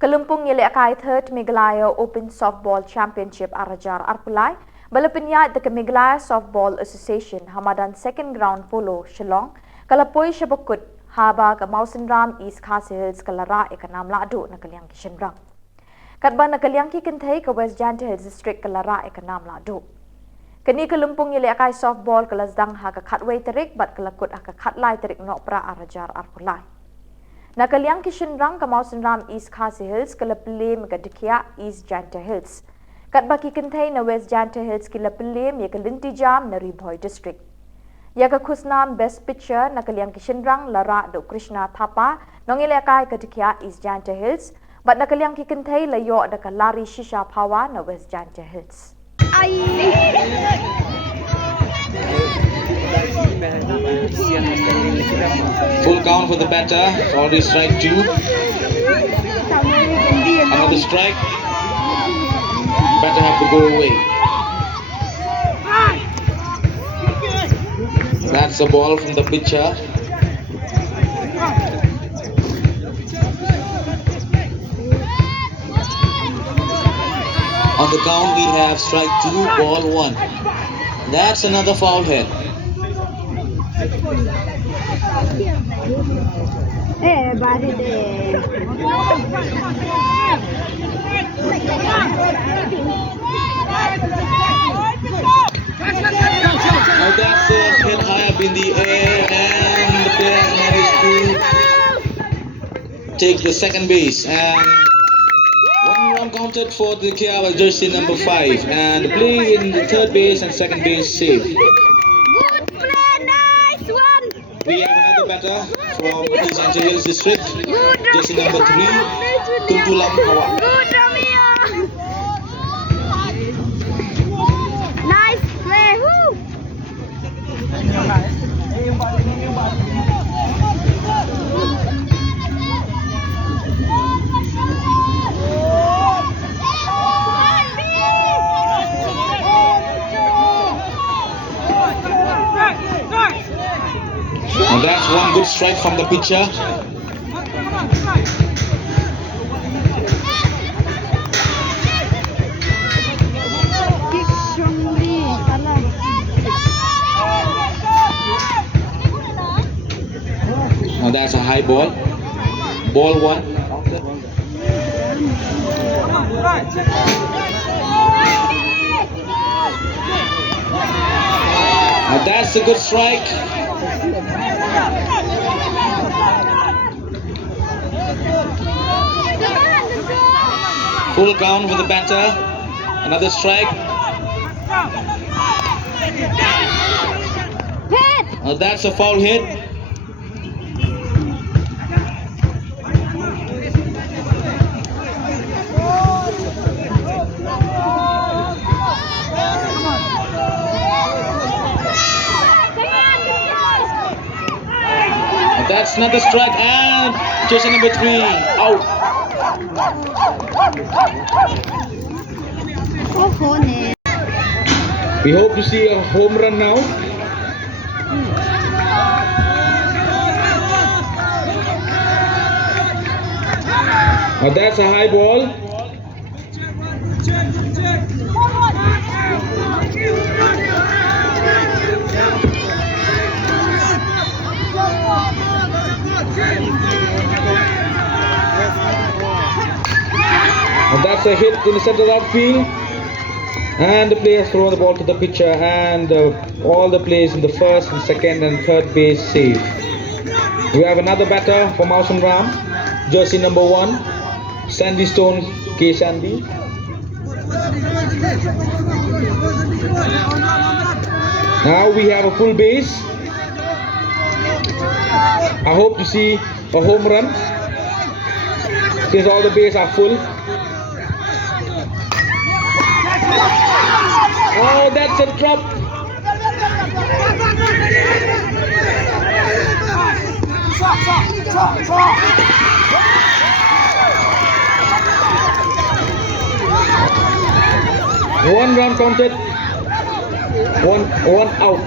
Kalumpung yele akai third Meghalaya Open Softball Championship Arajar Arpulai, Balapinya the Meghalaya Softball Association Hamadan second ground follow Shillong, Kalapoi Shabakut, Haba Mausenram East Khasi Hills Kalara Ekanam Ladu Nakalyang Kishenrang. Katba Nakalyang Kintay ka West Janta Hills District Kalara Ekanam Ladu. Kani Kalumpung yele akai softball kalazdang haka katway tarik but kalakut haka katlay tarik nopra Arajar Arpulai. Nakalyang Kishenrang Mausenram East Khasi Hills Kalapile Megadikia East Janta Hills. Katbaki Kintay na West Janta Hills Kilapile Yakalinti Jam na Riboy District. Yaka Kusnam Best Picture Nakalyang Kishenrang Lara do Krishna Thapa Nongile akai Kadikia East Janta Hills but Nakalyang Kintay layo da Kalari Shisha Pawa na West Janta Hills. Full count for the batter. Already strike 2. Another strike. Batter have to go away. That's a ball from the pitcher. On the count we have strike 2, ball 1. That's another foul hit. Now that's a hit high up in the air and the player managed to take the second base and 1 run counted for the Kiawa jersey number 5 and the play in the third base and second base safe. Good play, nice one. We have another batter from East Janta Hills District, jersey number 3, Tuntulam Hawa. Good, Ramia. Nice play. Woo. And that's one good strike from the pitcher. Now that's a high ball. Ball 1. Now that's a good strike. Full count for the batter. Another strike. Now that's a foul hit. That's another strike and jersey number 3 out. We hope to see a home run now. Now that's a high ball. And that's a hit in the center of outfield. And the players throw the ball to the pitcher and all the plays in the first and second and third base safe. We have another batter for Mausenram, jersey number 1, Sandy Stone K. Sandy. Now we have a full base. I hope to see a home run since all the bases are full. Oh, that's a drop. One run counted. One out.